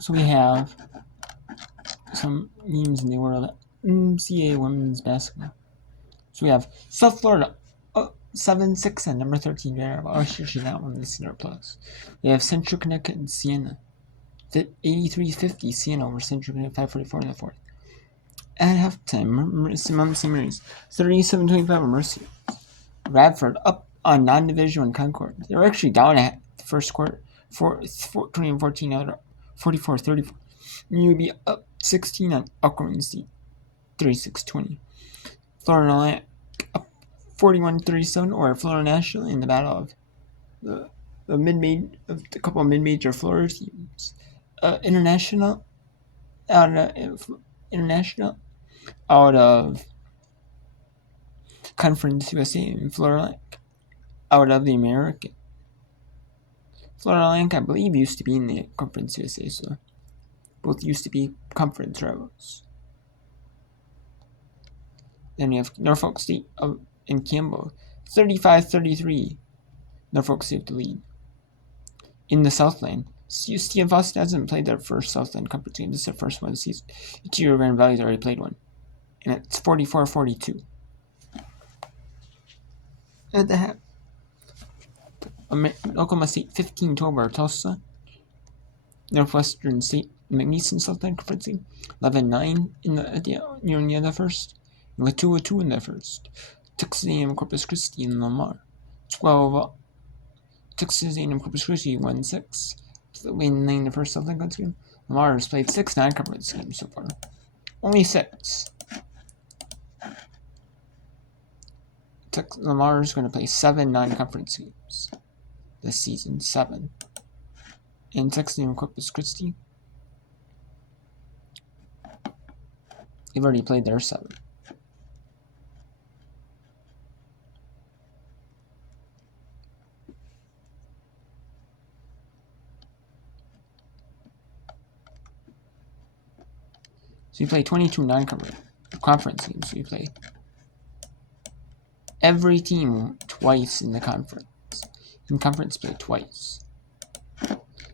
So we have some games in the world of NCAA women's basketball. So we have South Florida 7-6 and number 13 Vanderbilt. Oh, actually, that one is Cedar Plus. We have Central Connecticut and Siena. 83-50 Siena over Central Connecticut, 5:44 in the fourth. At halftime, St. Mary's 37-25 Mercy. Radford up on non-division 1 Concord. They were actually down at the first quarter, 2014 out 44-34. UB up 16 on Elkhorn State, 36-20. Florida Atlantic up 41-37 over Florida National in the battle of the couple of mid-major Florida teams. International out of Conference USA and Florida Atlantic out of the American. Florida Atlantic, I believe, used to be in the Conference USA, so both used to be conference rivals. Then you have Norfolk State and Campbell, 35-33. Norfolk State the lead. In the Southland, UC and Boston hasn't played their first Southland Conference game. This is their first one of the season. Rio Grande Valley's already played one, and it's 44-42. At the half, Oklahoma State 15-12 over Tulsa. Northwestern State McNeese Southland Conference game, 11-9 near the end of the first, and with 2-2 in the first. Texas A&M Corpus Christi and Lamar, 12. Texas A&M Corpus Christi 1-6. Winning the first Southland Conference game. Lamar has played 6 non-conference games so far. Only 6. Lamar is going to play 7 non-conference games this season. 7. And Texas A&M Corpus Christi, they've already played their 7. So you play 22 non-conference games. So you play every team twice in the conference. In conference play twice.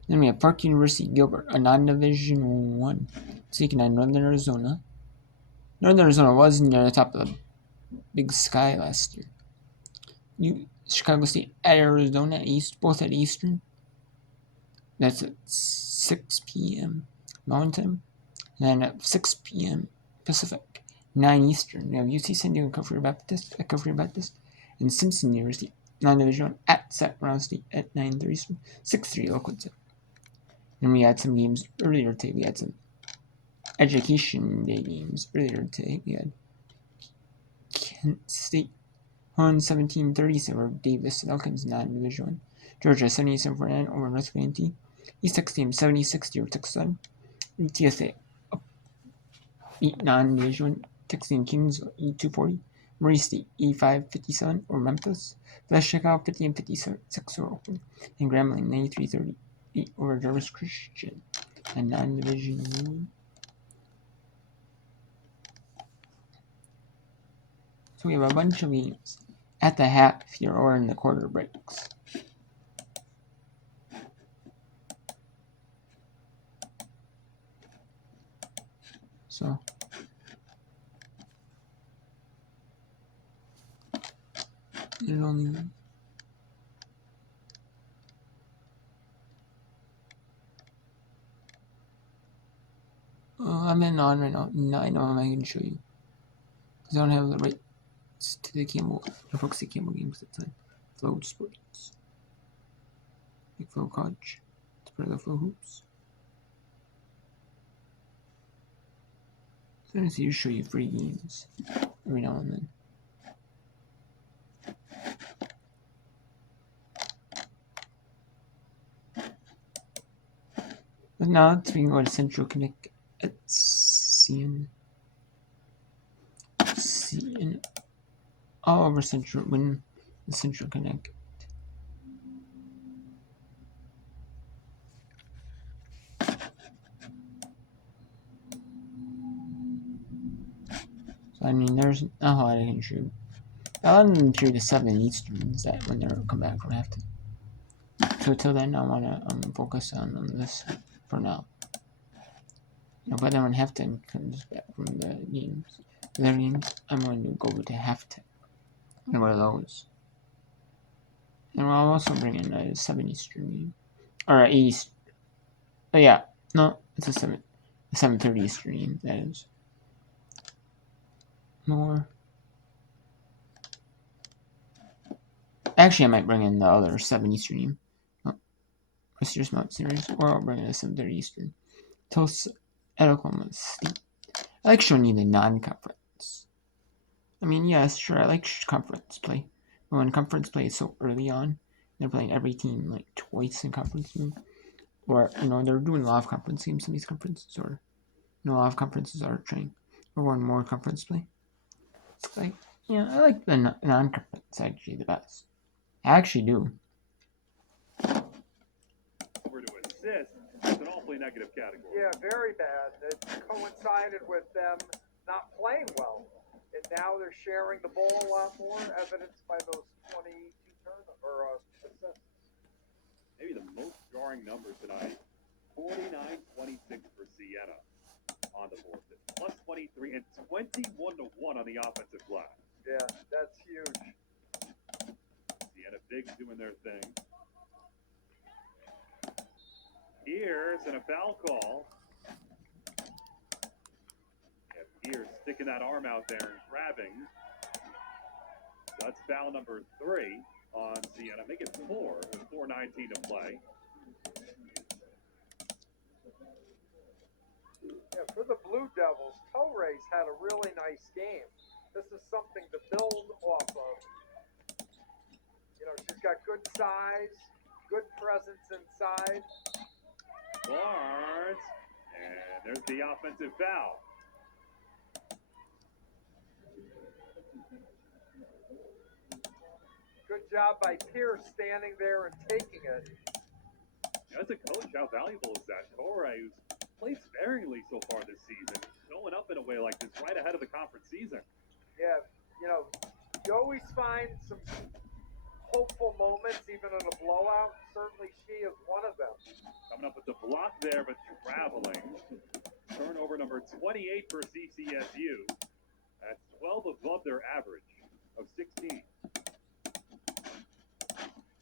Then we have Park University Gilbert, a non-division 1, taking on Northern Arizona. Northern Arizona was near the top of the Big Sky last year. Chicago State at Arizona East, both at Eastern. That's at 6 p.m. Mountain Time. And then at 6 p.m. Pacific, 9 Eastern. We have UC San Diego Calvary Baptist, and Simpson University, non-division 1 at Sacramento State at 9:30 Eastern, 6:3 local time. Then we had some games earlier today. We had some Education Day games earlier today. We had Kent State 17-30 over Davis and Elkins, non-division 1. Georgia 77-49 over North Carolina. East Texas 70-60 over Texas Southern. TSA beat non-division 1. Texas Kings 240. Murray State 85-57 over Memphis. West Chicago 50-56 over Oakland. And Grambling 93-38 over Jarvis Christian, a non-division 1. So we have a bunch of games at the half here or in the quarter breaks. So it only I'm in on right now. I know I can show you because I don't have the rights to the Campbell. I focus the Campbell games at the time. Flow Sports, like Flow College, it's part of the Flow Hoops. So I'm going to show you free games every now and then. But now let's go to Central Connecticut. CN all over Central when the Central Connecticut. So I mean there's not a lot I can shoot. I'll let them through the 7 Easterns that when they come back from half. So till then I wanna focus on this for now. But then when halftime comes back from the games, I'm going to go to halftime. And one of those. And I'll also bring in a 7 Eastern game. Or a East. Oh yeah. No, it's a 7:30 Eastern game, that is. More. Actually, I might bring in the other 7 Eastern game. Rest of your series. Or I'll bring in a 7:30 Eastern. Tulsa at Oklahoma State. I like showing you the non-conference. I mean, yes, sure, I like conference play. But when conference play is so early on, they're playing every team like twice in conference game. Or, they're doing a lot of conference games in these conferences. Or, a lot of conferences are trying. Or one more conference play. It's like, I like the non-conference actually the best. I actually do. Over to assist. It's an awfully negative category. Yeah, very bad. It coincided with them not playing well. And now they're sharing the ball a lot more, evidenced by those 22 assists. Maybe the most jarring number tonight, 49-26 for Siena on the board. Plus 23 and 21-1 on the offensive glass. Yeah, that's huge. Siena Bigs doing their thing. Pierce and a foul call. Pierce sticking that arm out there and grabbing. That's foul number 3 on Siena. Make it 4 with 4:19 to play. Yeah, for the Blue Devils, Torres had a really nice game. This is something to build off of. She's got good size, good presence inside. Barnes, and there's the offensive foul. Good job by Pierce standing there and taking it. As a coach, how valuable is that? Torres, who's played sparingly so far this season, showing up in a way like this right ahead of the conference season. Yeah, you always find some hopeful moments, even in a blowout. Certainly she is one of them. Coming up with the block there, but traveling. Turnover number 28 for CCSU. That's 12 above their average of 16.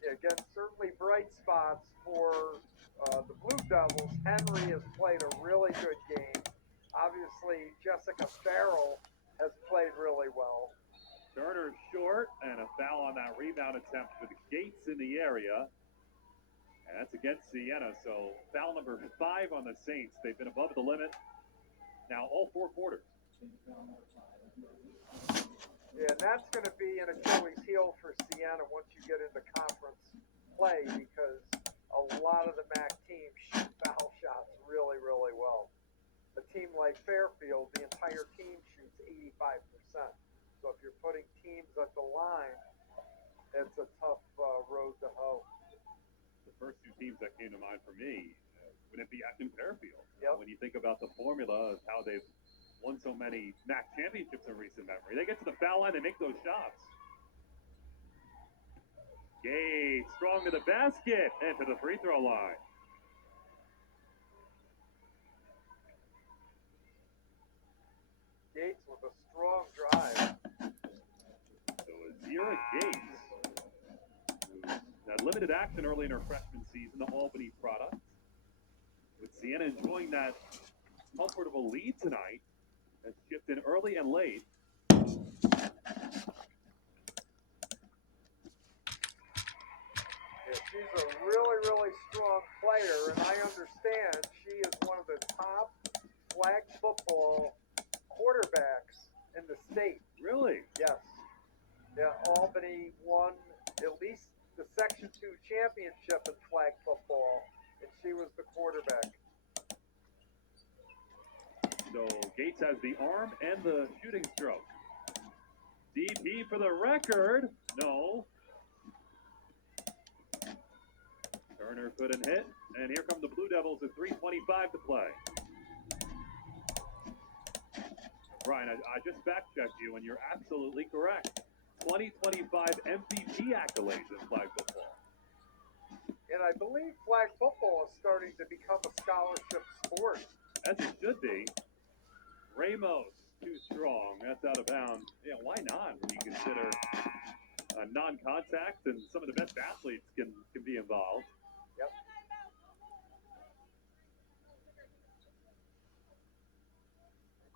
Yeah, again, certainly bright spots for the Blue Devils. Henry has played a really good game. Obviously, Jessica Farrell has played really well. Turner short, and a foul on that rebound attempt with Gates in the area. And that's against Siena, so foul number 5 on the Saints. They've been above the limit now all 4 quarters. Yeah, and that's going to be an Achilles heel for Siena once you get into conference play, because a lot of the MAC teams shoot foul shots really, really well. A team like Fairfield, the entire team shoots 85%. So if you're putting teams at the line, it's a tough road to hoe. The first 2 teams that came to mind for me wouldn't be Acton Fairfield. Yep. When you think about the formula of how they've won so many MAC championships in recent memory, they get to the foul line, they make those shots. Gates strong to the basket and to the free throw line. Gates with a strong drive. So Azira Gates, who had limited action early in her freshman season, the Albany product. With Siena enjoying that comfortable lead tonight, has shipped in early and late. Yeah, she's a really, really strong player, and I understand she is one of the top flag football quarterbacks in the state. Really? Yes. Yeah, Albany won at least the Section 2 championship in flag football, and she was the quarterback. So Gates has the arm and the shooting stroke. DP for the record. No. Turner couldn't hit, and here come the Blue Devils at 3:25 to play. Brian, I just fact-checked you, and you're absolutely correct. 2025 MVP accolades in flag football. And I believe flag football is starting to become a scholarship sport. as it should be. Ramos, too strong. That's out of bounds. Yeah, why not when you consider non-contact and some of the best athletes can be involved. Yep.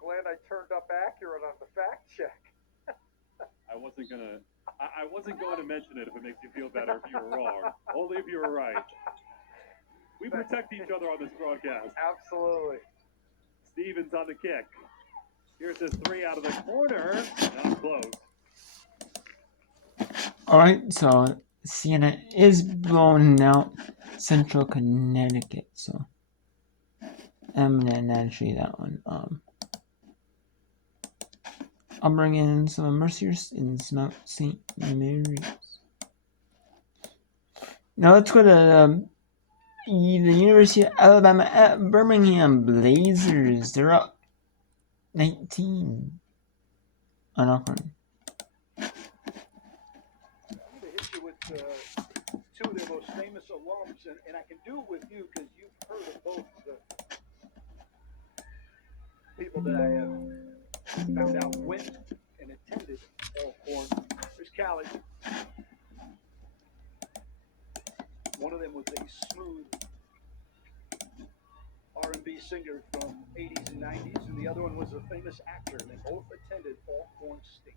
Glad I turned up accurate on the fact check. I wasn't going to mention it if it makes you feel better if you were wrong. Only if you were right. We protect each other on this broadcast. Absolutely. Stevens on the kick. Here's his three out of the corner. Not close. Alright, so Siena is blowing out Central Connecticut, so I'm gonna naturally that one. I'll bring in some Merciers and some St. Mary's. Now let's go to the University of Alabama at Birmingham Blazers. They're up 19 on Auckland. I'm going to hit you with two of their most famous alums, and I can do it with you because you've heard of both the people that I have found out went and attended Alcorn. There's Callie. One of them was a smooth R&B singer from 80s and 90s, and the other one was a famous actor, and they both attended Alcorn State.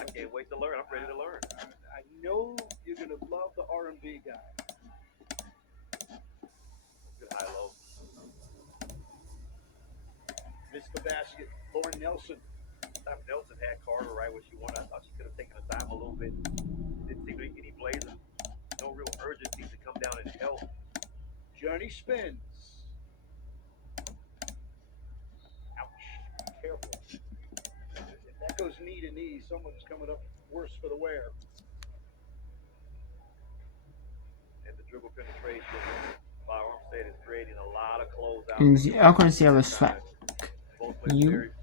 I can't wait to learn. I'm ready to learn. I know you're going to love the R&B guy. Good high-low. Missed the basket. Lauren Nelson. Tom Nelson had Carter right where she wanted. I thought she could have taken her time a little bit. Didn't seem to be any Blazer. No real urgency to come down and help. Journey spins. Ouch. Careful. If that goes knee to knee, someone's coming up worse for the wear. And the dribble penetration by Armstead is creating a lot of closeouts. And the Alcorn Seattle swag.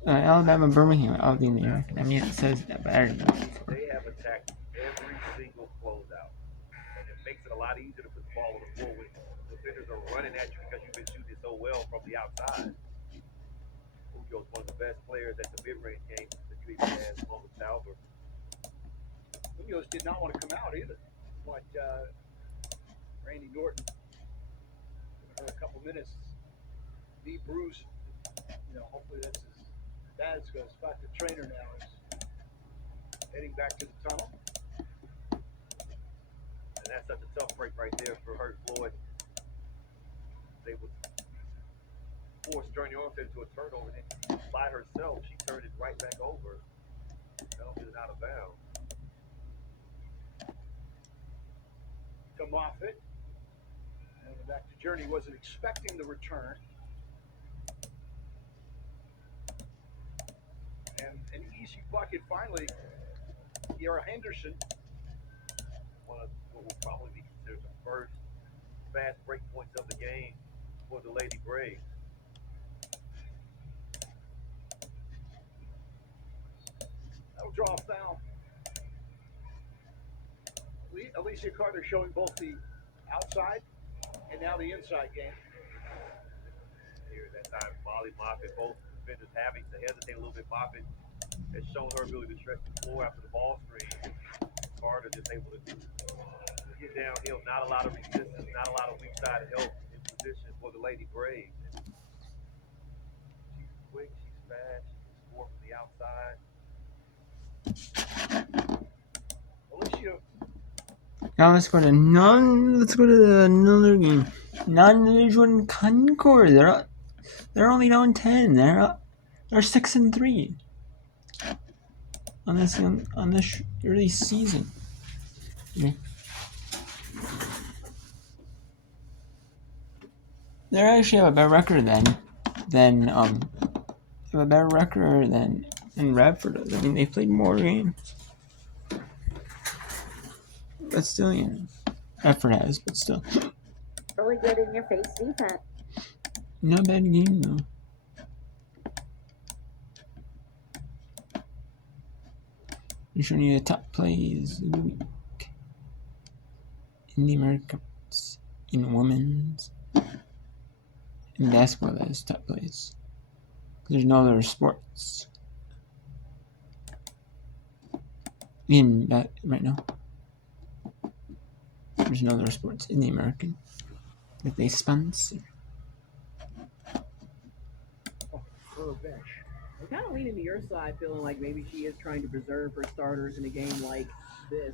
Alabama Birmingham out in there. I mean, it says that, but I don't know. They have attacked every single closeout. And it makes it a lot easier to put the ball on the floor when defenders are running at you because you've been shooting it so well from the outside. Julio's one of the best players at the mid-range game that you even had along with Talbot. Munoz did not want to come out either. But Randy Norton, for a couple minutes, knee bruised. Hopefully that's as bad as it goes. But the trainer now is heading back to the tunnel. And that's such a tough break right there for Hurt Floyd. They would force Journey Armstead into a turnover, and then by herself, she turned it right back over. Belted it out of bounds. To Moffitt. And back to Journey. Wasn't expecting the return. And an easy bucket finally. Kiara Henderson. One of what will probably be considered the first fast break points of the game for the Lady Braves. That'll draw a foul. Alicia Carter showing both the outside and now the inside game. Here at that time, Molly Moffitt, both defenders having to hesitate a little bit. Moffitt has shown her ability to stretch the floor after the ball screen. Carter just able to get downhill. Not a lot of resistance, not a lot of weak side help in position for the Lady Braves. She's quick, she's fast, she can score from the outside. Alicia. Now let's go to another game. Non-Division Concord. They're only down 10. They're 6-3 on this early season. Yeah. They actually have a better record than Radford does. I mean, they played more games. But still, Radford has, but still. Really good in your face defense. Not a bad game, though. I'm showing you the top plays of the week in the Americans, in women's, in basketball that has top plays. There's no other sports in that right now. There's no other sports in the American that they sponsor. For a bench. I'm kind of leaning to your side, feeling like maybe she is trying to preserve her starters in a game like this,